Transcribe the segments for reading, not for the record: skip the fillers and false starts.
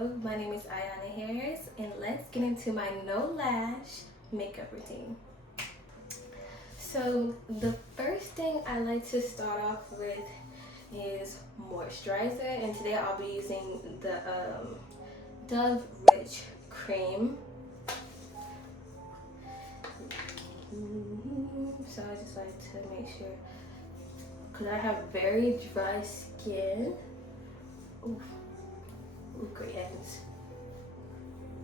Vogue. My name is Iyonna Harris, and let's get into my no lash makeup routine. So the first thing I like to start off with is moisturizer, and today I'll be using the Dove Rich Cream. So I just like to make sure, because I have very dry skin. Ooh, great heavens.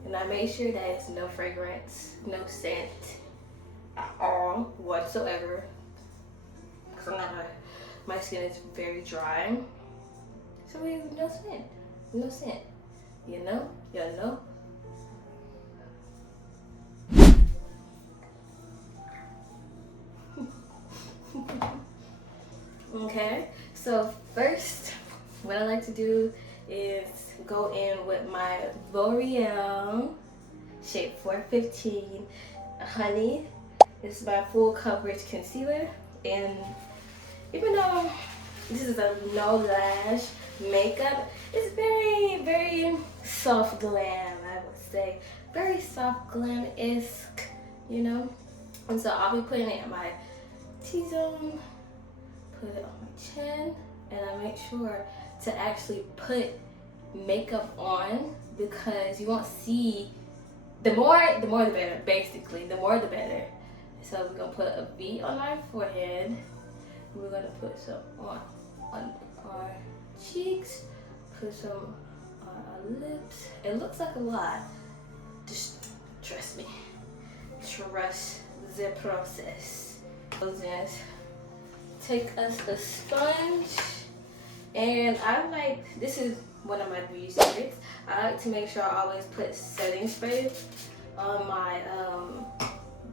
And I made sure that it's no fragrance, no scent at all whatsoever. Because my skin is very dry. So we have no scent. No scent. You know? Y'all know? Okay, so first, what I like to do is go in with my L'Oreal shade 415 Honey. It's my full coverage concealer, and even though this is a no lash makeup, it's very soft glam, I would say. Very soft glam-esque, you know? And so I'll be putting it in my T-zone, put it on my chin, and I make sure to actually put makeup on, because you won't see, the more the better, basically. The more the better. So we're gonna put a V on our forehead. We're gonna put some on our cheeks, put some on our lips. It looks like a lot. Just trust me. Trust the process. Just take us a sponge, and I like, this is one of my beauty secrets, I like to make sure I always put setting spray on my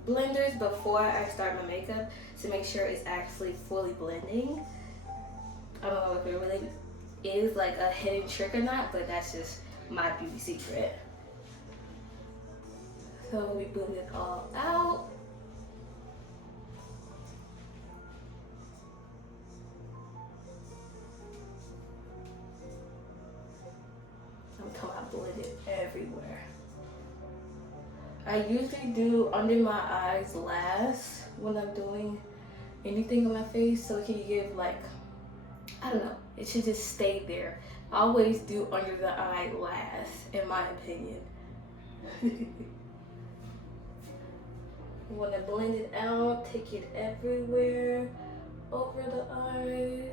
blenders before I start my makeup to make sure it's actually fully blending. I don't know if it really is like a hidden trick or not, but that's just my beauty secret. So we blend it all out. I blend it everywhere. I usually do under my eyes last when I'm doing anything on my face, so it can give like, I don't know, it should just stay there. I always do under the eye last, in my opinion. You want to blend it out, take it everywhere, over the eyes.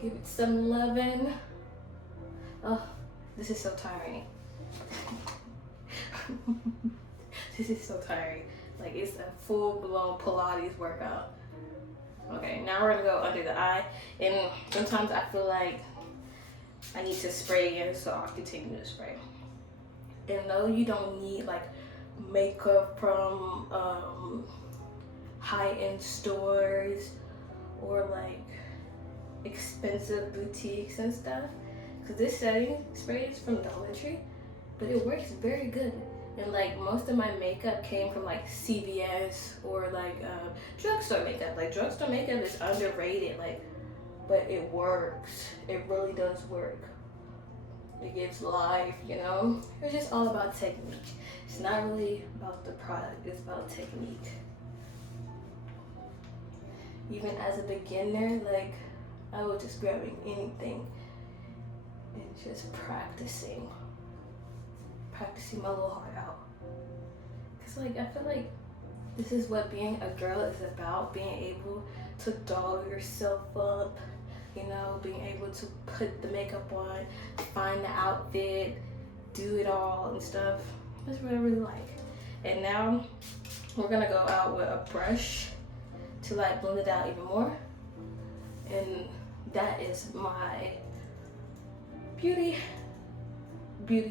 Give it some loving. Oh, this is so tiring. This is so tiring. Like, it's a full-blown Pilates workout. Okay, now we're gonna go under the eye, and sometimes I feel like I need to spray again, so I'll continue to spray. And no, you don't need like makeup from high-end stores or like expensive boutiques and stuff, because this setting spray is from Dollar Tree, but it works very good. And like, most of my makeup came from like CVS or like drugstore makeup. Like, drugstore makeup is underrated, like, but it works. It really does work. It gives life, you know? It's just all about technique. It's not really about the product, it's about technique. Even as a beginner, like, I was just grabbing anything and just practicing my little heart out. Cause like, I feel like this is what being a girl is about, being able to doll yourself up, you know, being able to put the makeup on, find the outfit, do it all and stuff. That's what I really like. And now we're gonna go out with a brush to like blend it out even more. And that is my beauty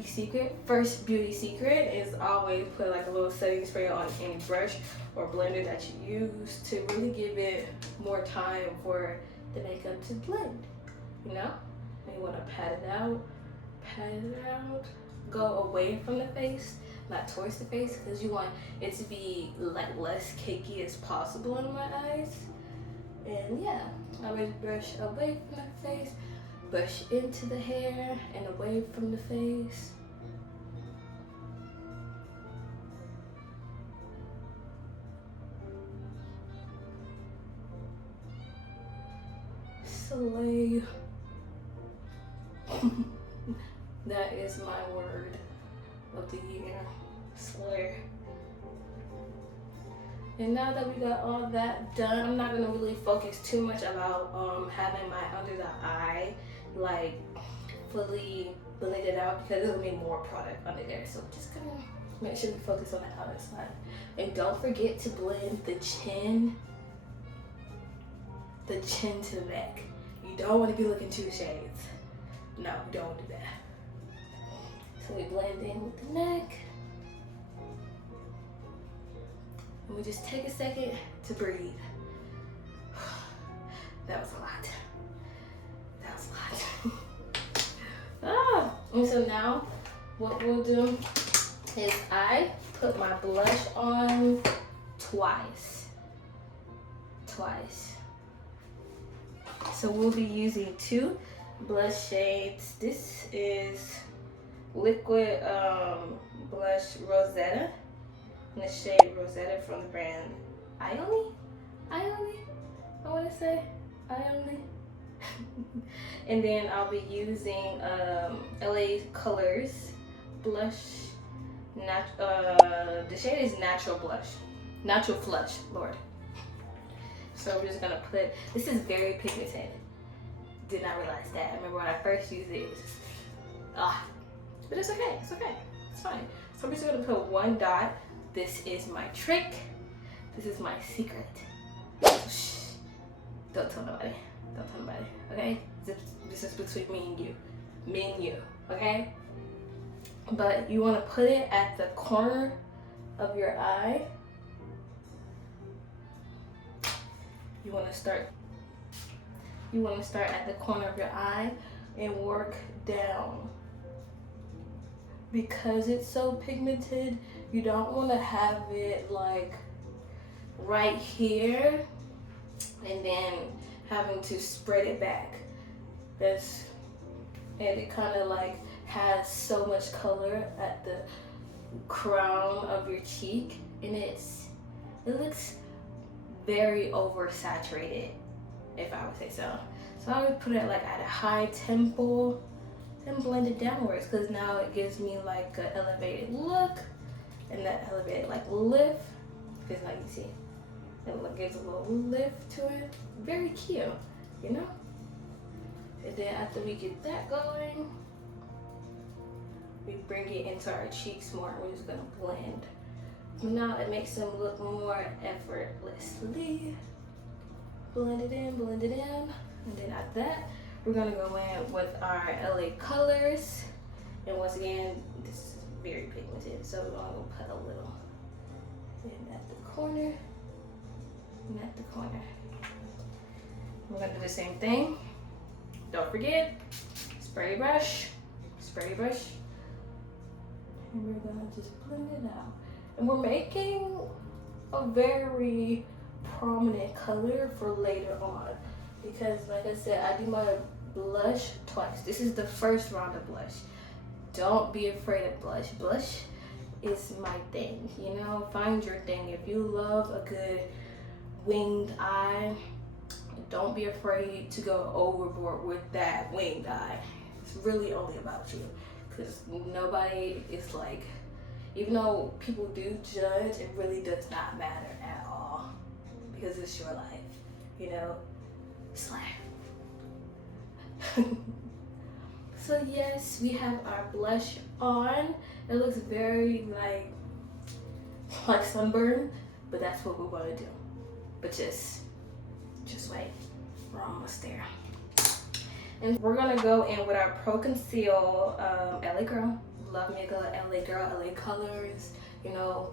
secret. First beauty secret is always put like a little setting spray on any brush or blender that you use to really give it more time for the makeup to blend, you know? And you want to pat it out, go away from the face, not towards the face, because you want it to be like less cakey as possible in my eyes. And yeah, I always brush away from my face, brush into the hair and away from the face. Slay. That is my word of the year. Slay. And now that we got all that done, I'm not gonna really focus too much about having my under the eye like fully blended out because there's gonna be more product under there. So just gonna make sure we focus on the outer side. And don't forget to blend the chin to the neck. You don't want to be looking 2 shades. No, don't do that. So we blend in with the neck. And we just take a second to breathe. That was a lot. That was a lot. And so now what we'll do is I put my blush on twice. So we'll be using 2 blush shades. This is liquid blush Rosetta, in the shade Rosetta from the brand Iyonna, I want to say Iyonna. And then I'll be using LA Colors blush. The shade is Natural Flush, Lord. So we're just gonna put, this is very pigmented. Did not realize that. I remember when I first used it, it was just, but it's okay, it's fine. So I'm just gonna put 1 dot. This is my trick. This is my secret. Shh. Don't tell nobody, okay? This is between me and you, okay? But you wanna put it at the corner of your eye. You want to start at the corner of your eye and work down. Because it's so pigmented, you don't want to have it like right here and then having to spread it back. And it kind of like has so much color at the crown of your cheek, and it looks very oversaturated, if I would say so. So I would put it like at a high tempo, then blend it downwards, because now it gives me like an elevated look and that elevated like lift, because now you see it gives a little lift to it. Very cute, you know? And then after we get that going, we bring it into our cheeks more. We're just gonna blend. Now it makes them look more effortlessly. Blend it in. And then after that, we're gonna go in with our LA Colors. And once again, this is very pigmented, so we're gonna put a little in at the corner and at the corner. We're gonna do the same thing. Don't forget, spray brush. And we're gonna just blend it out. And we're making a very prominent color for later on, because like I said, I do my blush twice. This is the first round of blush. Don't be afraid of blush. Blush is my thing, you know? Find your thing. If you love a good winged eye, don't be afraid to go overboard with that winged eye. It's really only about you, because nobody is like, even though people do judge, it really does not matter at all, because it's your life, you know? Slay. So yes, we have our blush on. It looks very like sunburn, but that's what we're gonna do. But just wait, we're almost there. And we're gonna go in with our Pro Conceal LA Girl. Love me a good LA Girl, LA Colors. You know,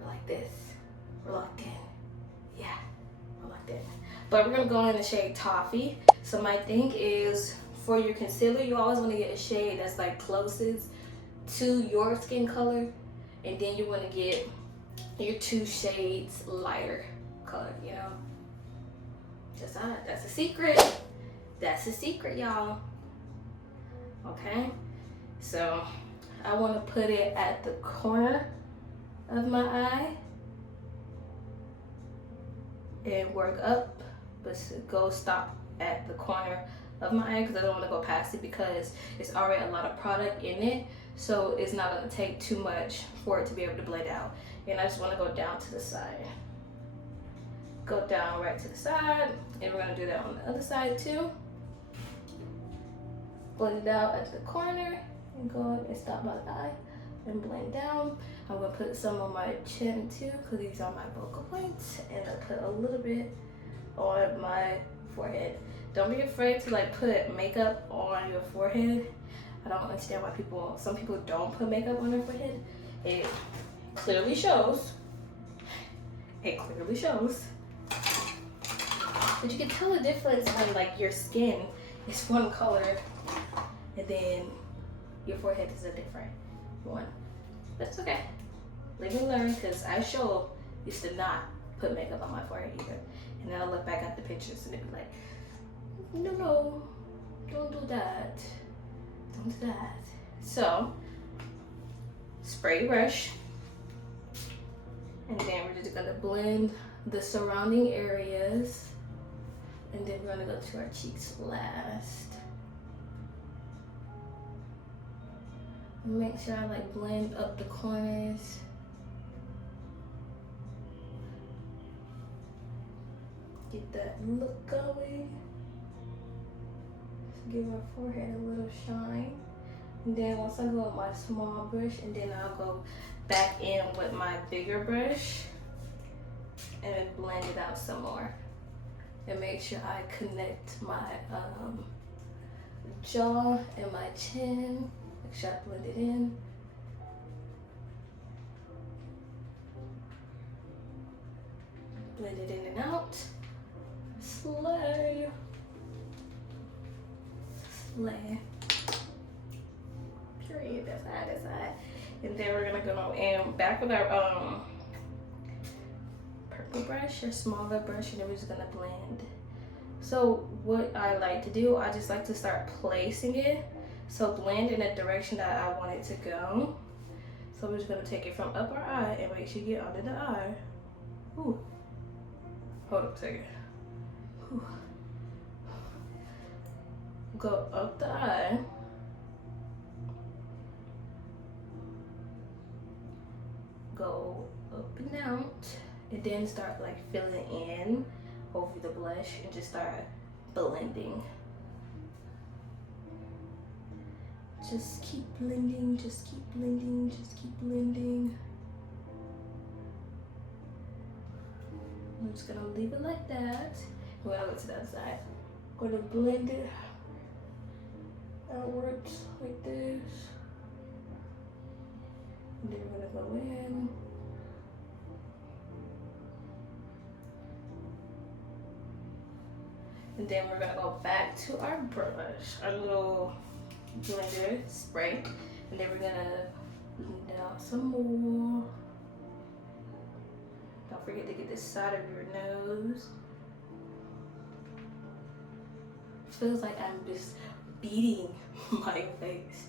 we're like this. We're locked in. Yeah, we're locked in. But we're gonna go in the shade Toffee. So my thing is, for your concealer, you always wanna get a shade that's like closest to your skin color. And then you wanna get your 2 shades lighter color, you know? That's a secret. That's a secret, y'all. Okay, so I want to put it at the corner of my eye and work up, but go stop at the corner of my eye because I don't want to go past it because it's already a lot of product in it, so it's not going to take too much for it to be able to blend out. And I just want to go down to the side, go down right to the side, and we're going to do that on the other side too. Blend it out at the corner and go up and stop by the eye and blend down. I'm gonna put some on my chin too because these are my focal points, and I'll put a little bit on my forehead. Don't be afraid to like put makeup on your forehead. I don't understand why some people don't put makeup on their forehead. It clearly shows. It clearly shows. But you can tell the difference when like your skin is one color and then your forehead is a different one. But it's okay. Live and learn, because I used to not put makeup on my forehead either. And then I look back at the pictures and it'd be like, no, don't do that. Don't do that. So, spray your brush. And then we're just gonna blend the surrounding areas. And then we're gonna go to our cheeks last. Make sure I like blend up the corners. Get that look going. Just give our forehead a little shine. And then once I go with my small brush, and then I'll go back in with my bigger brush and blend it out some more. And make sure I connect my jaw and my chin. Make sure I blend it in. Blend it in and out. Slay. Slay. Period. That's that. That's that. And then we're gonna go in back with our purple brush or smaller brush, and then we're just gonna blend. So what I like to do, I just like to start placing it. So blend in the direction that I want it to go. So we're just gonna take it from up our eye and make sure you get under the eye. Ooh. Hold up a second. Ooh. Go up the eye. Go up and out. And then start like filling in over the blush and just start blending. Just keep blending, just keep blending, just keep blending. I'm just gonna leave it like that. When I go to the other side, I'm gonna blend it outwards like this. And then we're gonna go in. And then we're gonna go back to our brush, our little blender spray, and then we're gonna blend out some more. Don't forget to get this side of your nose. Feels like I'm just beating my face.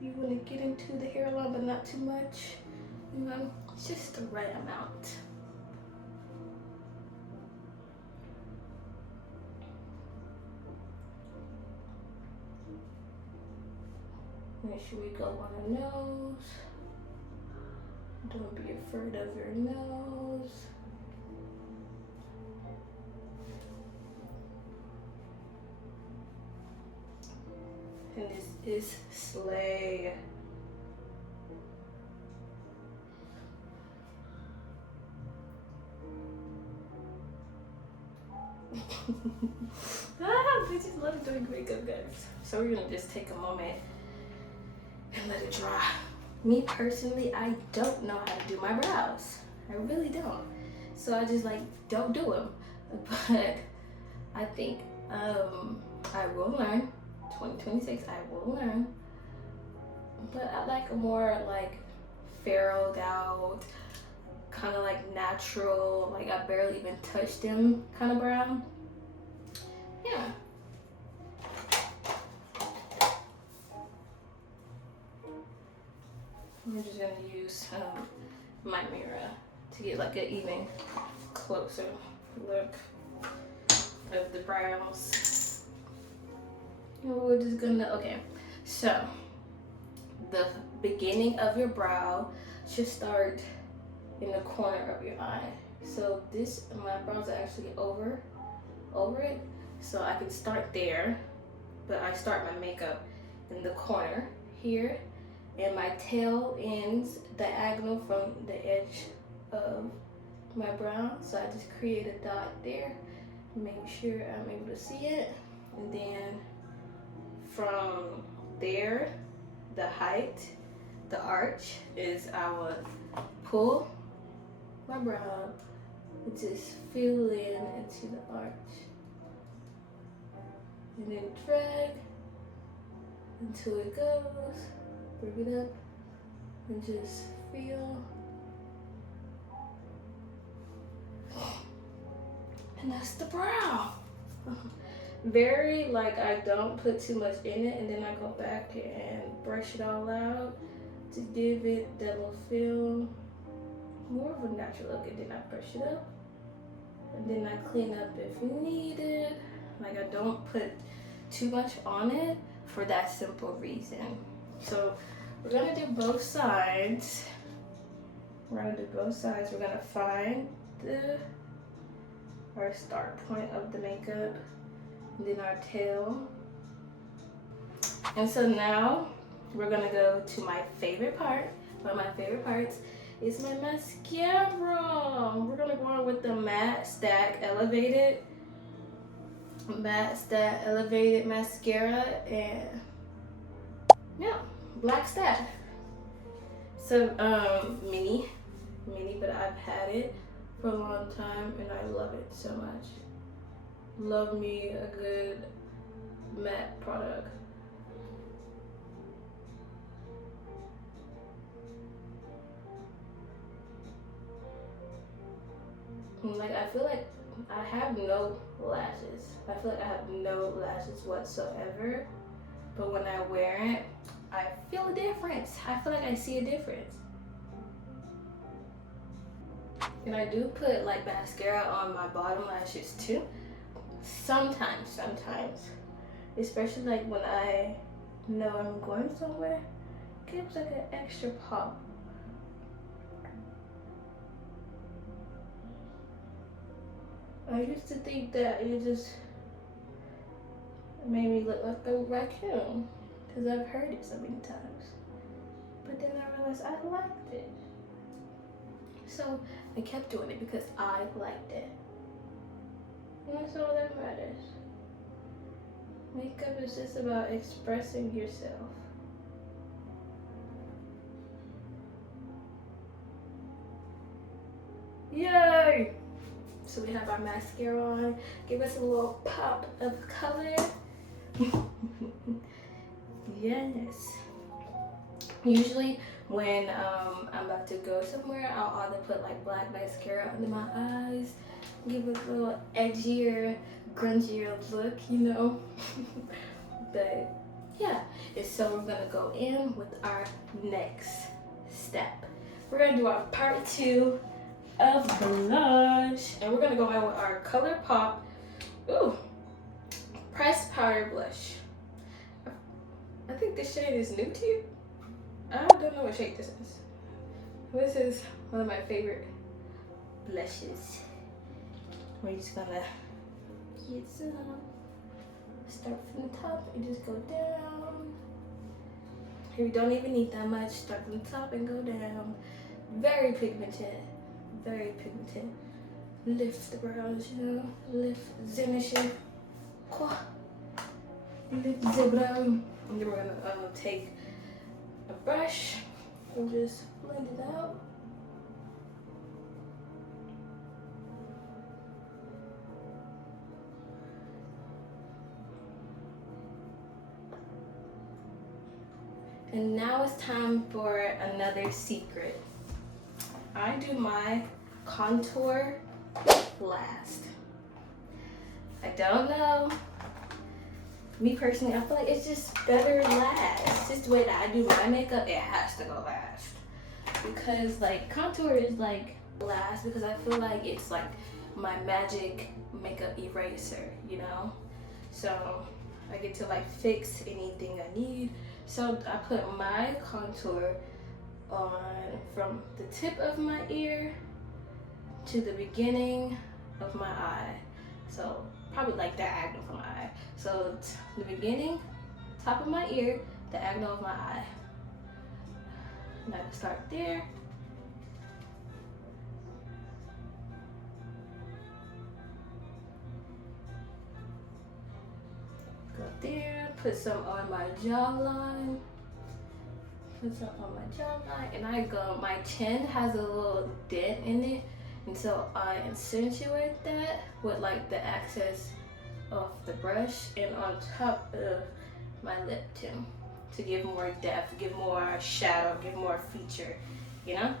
You want to get into the hairline, but not too much. You know, just the right amount. Make sure we go on the nose. Don't be afraid of your nose. And this is slay. Bitches love doing makeup, guys. So we're gonna just take a moment and let it dry. Me personally, I don't know how to do my brows. I really don't. So I just like don't do them. But I think I will learn. 2026, I will learn. But I like a more like furrowed out, kind of like natural, like I barely even touched them kind of brown. yeah. I'm just gonna use my mirror to get like an even closer look of the brows. And we're just gonna, okay, so the beginning of your brow should start in the corner of your eye. So this, my brows are actually over it, so I can start there, but I start my makeup in the corner here, and my tail ends diagonal from the edge of my brow. So I just create a dot there, make sure I'm able to see it, and then from there, the height, the arch is I would pull my brow and just fill in into the arch, and then drag until it goes, bring it up, and just feel. And that's the brow. Very, like, I don't put too much in it, and then I go back and brush it all out to give it that little feel, more of a natural look, and then I brush it up, and then I clean up if needed. Like, I don't put too much on it for that simple reason. So we're gonna do both sides. We're gonna find our start point of the makeup, and then our tail. And so now we're gonna go to my favorite part. One of my favorite parts is my mascara. We're gonna go on with the Matte Stack Elevated mascara, and yeah, black stack. So mini, but I've had it for a long time and I love it so much. Love me a good matte product. And like, I feel like I have no lashes. I feel like I have no lashes whatsoever. But when I wear it, I feel a difference. I feel like I see a difference. And I do put like mascara on my bottom lashes too. Sometimes. Especially like when I know I'm going somewhere. It gives like an extra pop. I used to think that it just made me look like a raccoon, because I've heard it so many times. But then I realized I liked it. So I kept doing it because I liked it. And that's all that matters. Makeup is just about expressing yourself. Yay! So we have our mascara on. Give us a little pop of color. Yes. Usually when I'm about to go somewhere, I'll either put like black mascara under my eyes, give it a little edgier, grungier look, you know. But yeah, and so we're gonna go in with our next step. We're gonna do our part 2 of blush, and we're gonna go in with our Color Pop pressed powder blush. I think this shade is new to you. I don't know what shade this is. This is one of my favorite blushes. We're just gonna get some. Start from the top and just go down. Here, you don't even need that much. Start from the top and go down. Very pigmented. Very pigmented. Lift the brows, you know. Lift the Quoi? Lift the brow. And then we're gonna take a brush and just blend it out. And now it's time for another secret. I do my contour last. I don't know me personally, I feel like it's just better last. Just the way that I do my makeup, it has to go last. Because like contour is like last because I feel like it's like my magic makeup eraser, you know? So I get to like fix anything I need. So I put my contour on from the tip of my ear to the beginning of my eye. So probably like diagonal from my eye. So the beginning, top of my ear, diagonal of my eye. And I can start there. Go there, put some on my jawline. Put some on my jawline, and I go, my chin has a little dent in it, and so I accentuate that with like the excess of the brush and on top of my lip too, to give more depth, give more shadow, give more feature, you know?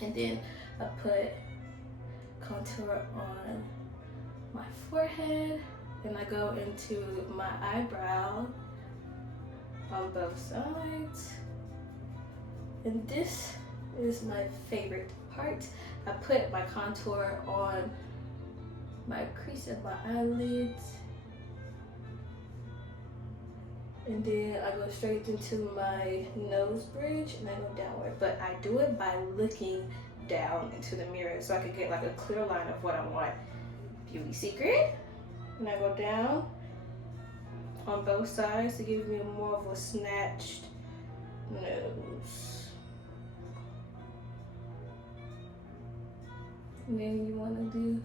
And then I put contour on my forehead, and I go into my eyebrow on both sides. And this is my favorite part. I put my contour on my crease of my eyelids. And then I go straight into my nose bridge and I go downward. But I do it by looking down into the mirror so I can get like a clear line of what I want. Beauty secret. And I go down on both sides to give me more of a snatched nose. And then you want to do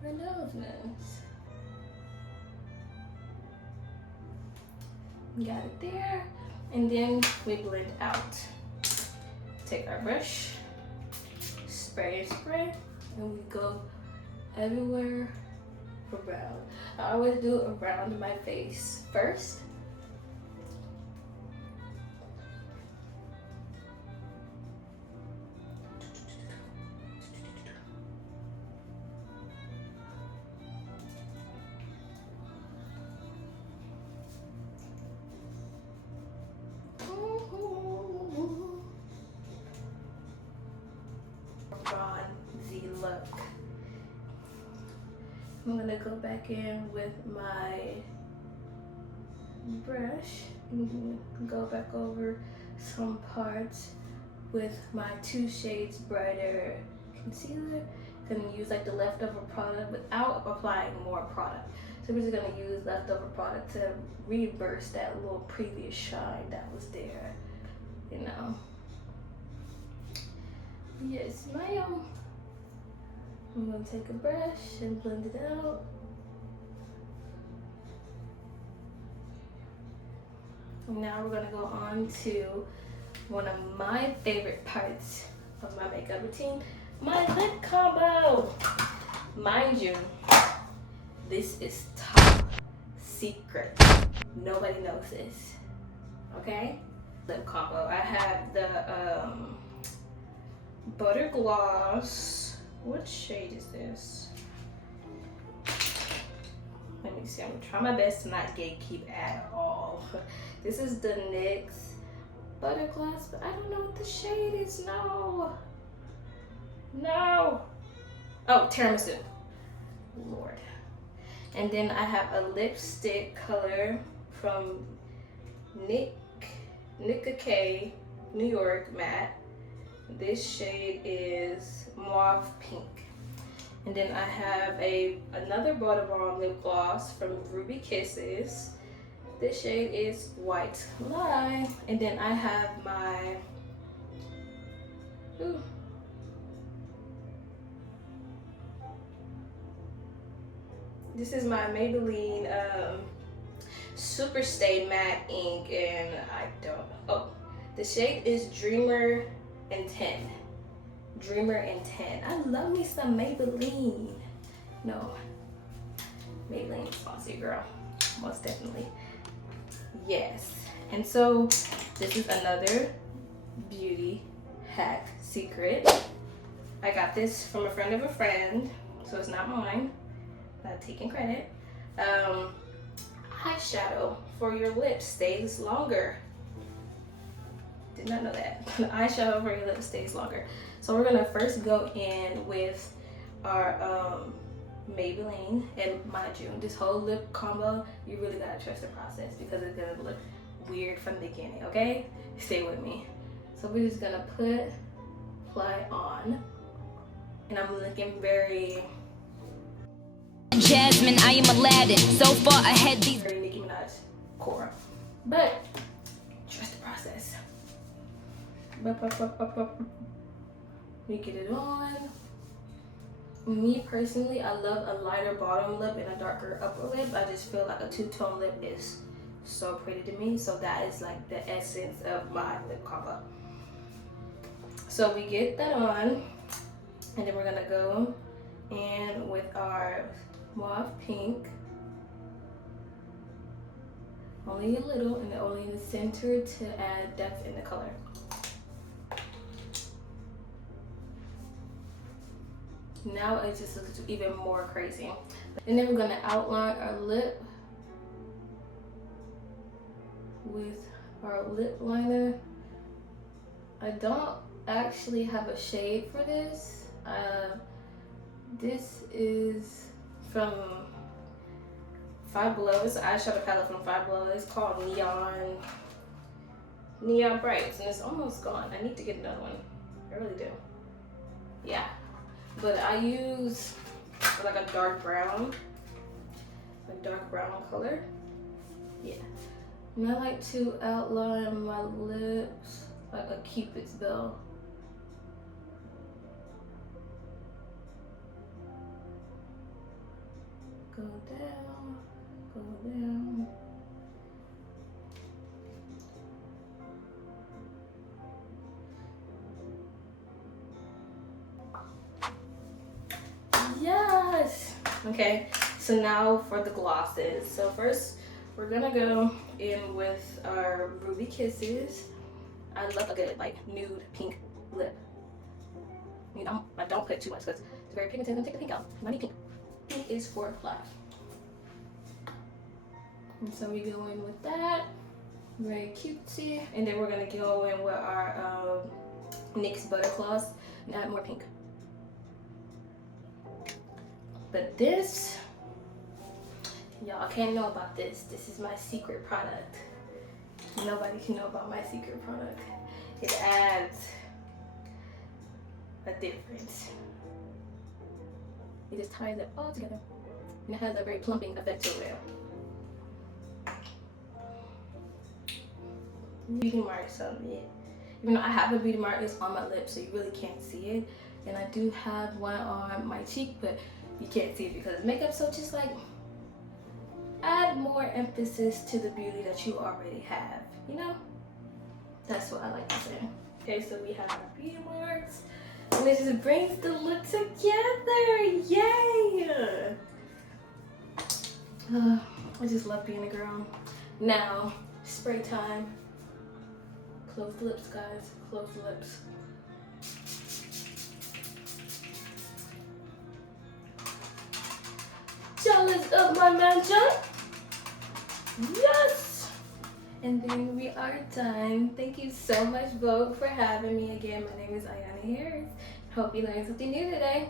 your nose. Got it there. And then we blend out. Take our brush, spray and spray, and we go everywhere around. I always do around my face first. Bronzy look. I'm gonna go back in with my brush and go back over some parts with my 2 shades brighter concealer. Gonna use like the leftover product without applying more product. So we're just gonna use leftover product to reverse that little previous shine that was there, you know. Yes, ma'am. I'm gonna take a brush and blend it out. And now we're gonna go on to one of my favorite parts of my makeup routine, my lip combo. Mind you, this is top secret. Nobody knows this, okay? Lip combo. I have the Butter Gloss. What shade is this? Let me see. I'm gonna try my best to not gatekeep at all. This is the NYX Butter Gloss, but I don't know what the shade is. No. No. Oh, Tiramisu. Lord. And then I have a lipstick color from Nicka K, New York Matte. This shade is Mauve Pink. And then I have another Butter Balm lip gloss from Ruby Kisses. This shade is White Lie. And then I have my this is my Maybelline Super Stay Matte Ink, and the shade is Dreamer and 10. Dreamer and 10. I love me some Maybelline. No, Maybelline sponsor, girl. Most definitely. Yes. And so this is another beauty hack secret. I got this from a friend of a friend, so it's not mine. Not taking credit. eyeshadow for your lips stays longer. Did not know that. The eyeshadow for your lips stays longer. So we're gonna first go in with our Maybelline, and mind you, this whole lip combo, you really gotta trust the process because it's gonna look weird from the beginning, okay? Stay with me. So we're just gonna apply on, and I'm looking very Jasmine, I am Aladdin, so far ahead these very Nicki Minaj core, but trust the process. We get it on. Me personally, I love a lighter bottom lip and a darker upper lip. I just feel like a two-tone lip is so pretty to me. So that is like the essence of my lip combo. So we get that on, and then we're gonna go in with our mauve pink. Only a little, and only in the center to add depth in the color. Now it just looks even more crazy. And then we're gonna outline our lip with our lip liner. I don't actually have a shade for this. This is from Five Below. It's an eyeshadow palette from Five Below. It's called Neon Brights, and it's almost gone. I need to get another one. I really do. Yeah. But I use like a dark brown color. Yeah. And I like to outline my lips like a Cupid's bow. Go down, go down. Yes! Okay, so now for the glosses. So first, we're gonna go in with our Ruby Kisses. I love a good like nude pink lip. You know, I don't put too much because it's very pigmented. I'm gonna take the pink out. I need pink. Pink is for life. And so we go in with that. Very cutesy. And then we're gonna go in with our NYX Butter Gloss and add more pink. But this, y'all can't know about this. This is my secret product. Nobody can know about my secret product. It adds a difference. It just ties it all together. And it has a very plumping effect to it. Beauty marks on it. Even though I have a beauty mark, it's on my lips, so you really can't see it. And I do have one on my cheek, but you can't see it because it's makeup. So just like add more emphasis to the beauty that you already have, you know? That's what I like to say. Okay, so we have our beauty marks. And it just brings the look together. Yay! I just love being a girl. Now, spray time. Close the lips, guys. Close the lips. Jealous of my mansion? Yes! And then we are done. Thank you so much, Vogue, for having me again. My name is Iyonna Harris. Hope you learned something new today.